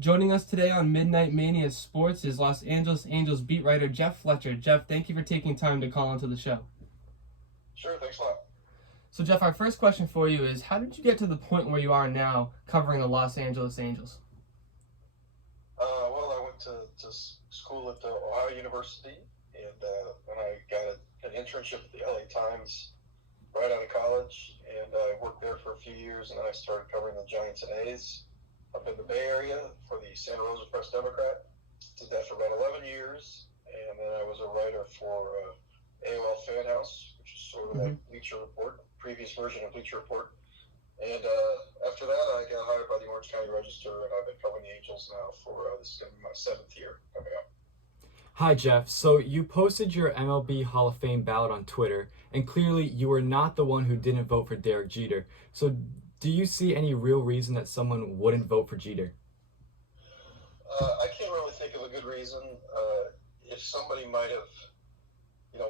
Joining us today on Midnight Mania Sports is Los Angeles Angels beat writer Jeff Fletcher. Jeff, thank you for taking time to call into the show. Sure, thanks a lot. So Jeff, our first question for you is, how did you get to the point where you are now covering the Los Angeles Angels? Well, I went to school at the Ohio University, and then I got an internship at the LA Times right out of college, and I worked there for a few years, and then I started covering the Giants and A's up in the Bay Area for the Santa Rosa Press-Democrat. Did that for about 11 years, and then I was a writer for AOL Fan House, which is sort of like Bleacher Report, previous version of Bleacher Report. And after that, I got hired by the Orange County Register, and I've been covering the Angels now for this is going to be my 7th year coming up. Hi, Jeff. So you posted your MLB Hall of Fame ballot on Twitter, and clearly you were not the one who didn't vote for Derek Jeter. So do you see any real reason that someone wouldn't vote for Jeter? I can't really think of a good reason. If somebody might have,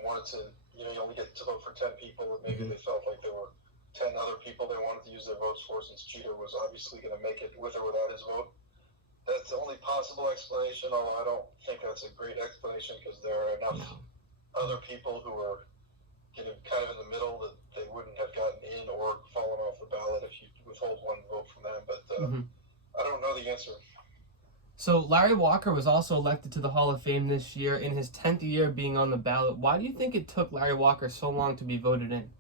wanted to, you only get to vote for 10 people, and maybe they felt like there were 10 other people they wanted to use their votes for, since Jeter was obviously going to make it with or without his vote. That's the only possible explanation, although I don't think that's a great explanation, because there are enough other people who are kind of in the middle that they wouldn't have gotten in or fallen off the ballot if you withhold one vote from them. But I don't know the answer. So Larry Walker was also elected to the Hall of Fame this year in his 10th year being on the ballot. Why do you think it took Larry Walker so long to be voted in?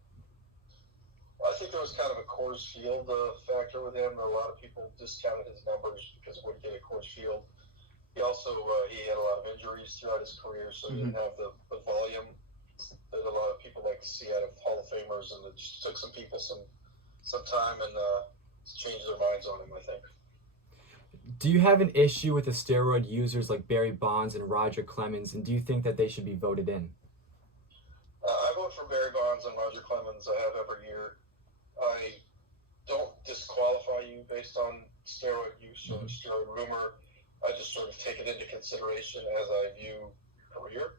I think there was kind of a Coors Field factor with him. A lot of people discounted his numbers because of what he did at Coors Field. He also he had a lot of injuries throughout his career, so he didn't have the volume that a lot of people like to see out of Hall of Famers, and it just took some people some time and to change their minds on him, I think. Do you have an issue with the steroid users like Barry Bonds and Roger Clemens, and do you think that they should be voted in? I vote for Barry Bonds and Roger Clemens. I have every year. I don't disqualify you based on steroid use or steroid rumor. I just sort of take it into consideration as I view career.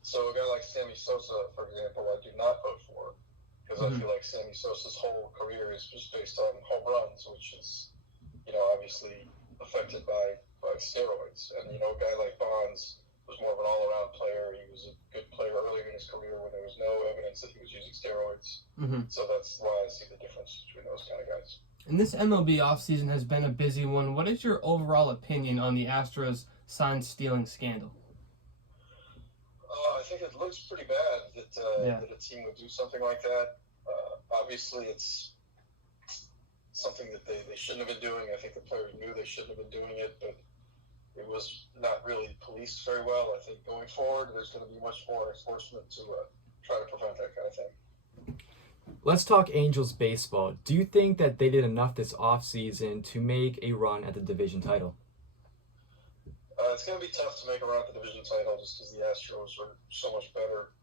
So a guy like Sammy Sosa, for example, I do not vote for, because I feel like Sammy Sosa's whole career is just based on home runs, which is, obviously affected by steroids. And, a guy like Bonds was more of an all-around player. He was a good player earlier in his career when there was no evidence that he was using steroids. So that's why I see the difference between those kind of guys. And this MLB offseason has been a busy one. What is your overall opinion on the Astros sign-stealing scandal? I think it looks pretty bad that a team would do something like that. Obviously, it's something that they shouldn't have been doing. I think the players knew they shouldn't have been doing it, but it was not really policed very well. I think going forward, there's going to be much more enforcement to try to prevent that kind of thing. Let's talk Angels baseball. Do you think that they did enough this offseason to make a run at the division title? It's going to be tough to make a run at the division title just because the Astros are so much better.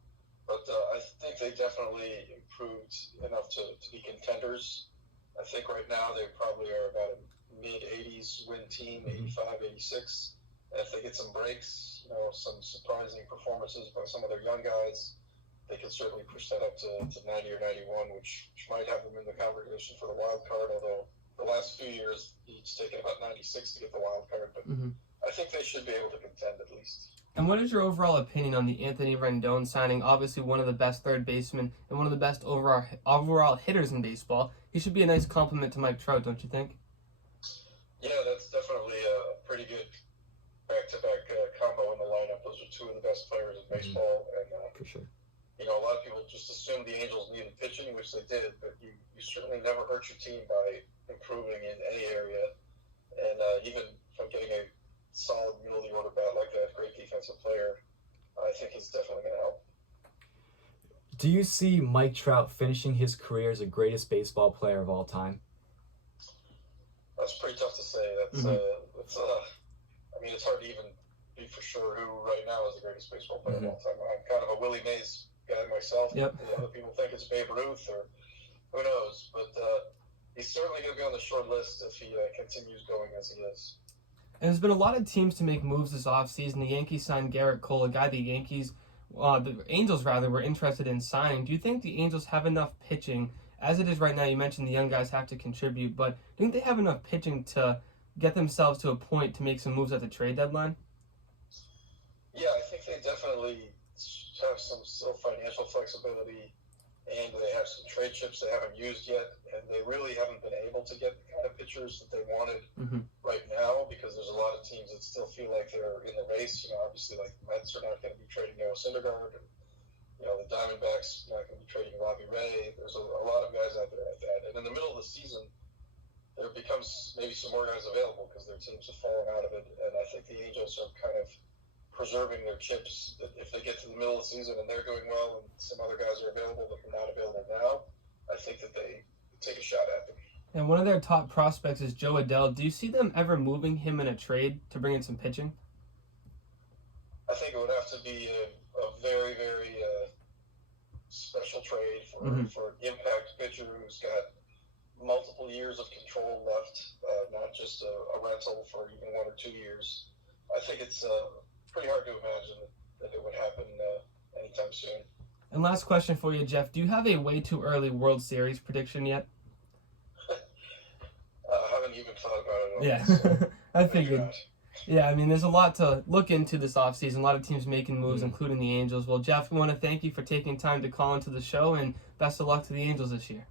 But I think they definitely improved enough to be contenders. I think right now they probably are about a mid-80s win team, 85, 86. And if they get some breaks, some surprising performances by some of their young guys, they could certainly push that up to 90 or 91, which might have them in the conversation for the wild card, although the last few years it's taken about 96 to get the wild card. But I think they should be able to contend at least. And what is your overall opinion on the Anthony Rendon signing? Obviously one of the best third basemen and one of the best overall hitters in baseball. He should be a nice compliment to Mike Trout, don't you think? Yeah, that's definitely a pretty good back-to-back combo in the lineup. Those are two of the best players in baseball. And for sure. A lot of people just assumed the Angels needed pitching, which they did, but you certainly never hurt your team by improving in any area. And even from getting a solid middle-of-the-order bat like that, great defensive player, I think is definitely going to help. Do you see Mike Trout finishing his career as the greatest baseball player of all time? That's pretty tough to say. It's hard to even be for sure who right now is the greatest baseball player of all time. I'm kind of a Willie Mays guy myself. Other people think it's Babe Ruth or who knows, but he's certainly going to be on the short list if he continues going as he is. And there's been a lot of teams to make moves this offseason. The Yankees signed Garrett Cole, a guy the Angels were interested in signing. Do you think the Angels have enough pitching? As it is right now, you mentioned the young guys have to contribute, but do you think they have enough pitching to get themselves to a point to make some moves at the trade deadline? Yeah, I think they definitely have some still financial flexibility, and they have some trade chips they haven't used yet, and they really haven't been able to get the kind of pitchers that they wanted right now, because there's a lot of teams that still feel like they're in the race. Obviously, like the Mets are not going to be trading Noah Syndergaard, and the Diamondbacks not going to be trading Robbie Ray. There's a lot of guys out there like that, and in the middle of the season, there becomes maybe some more guys available because their teams have fallen out of it, and I think the Angels are kind of preserving their chips. That if they get to the middle of the season and they're doing well, and some other guys are available that are not available now, I think that they take a shot at them. And one of their top prospects is Joe Adel. Do you see them ever moving him in a trade to bring in some pitching? I think it would have to be a very, very special trade for an impact pitcher who's got multiple years of control left, not just a rental for even 1 or 2 years. I think it's pretty hard to imagine that it would happen anytime soon. And last question for you, Jeff. Do you have a way too early World Series prediction yet? I haven't even thought about it. Yeah, So I figured. Yeah, I mean, there's a lot to look into this offseason. A lot of teams making moves, including the Angels. Well, Jeff, we want to thank you for taking time to call into the show, and best of luck to the Angels this year.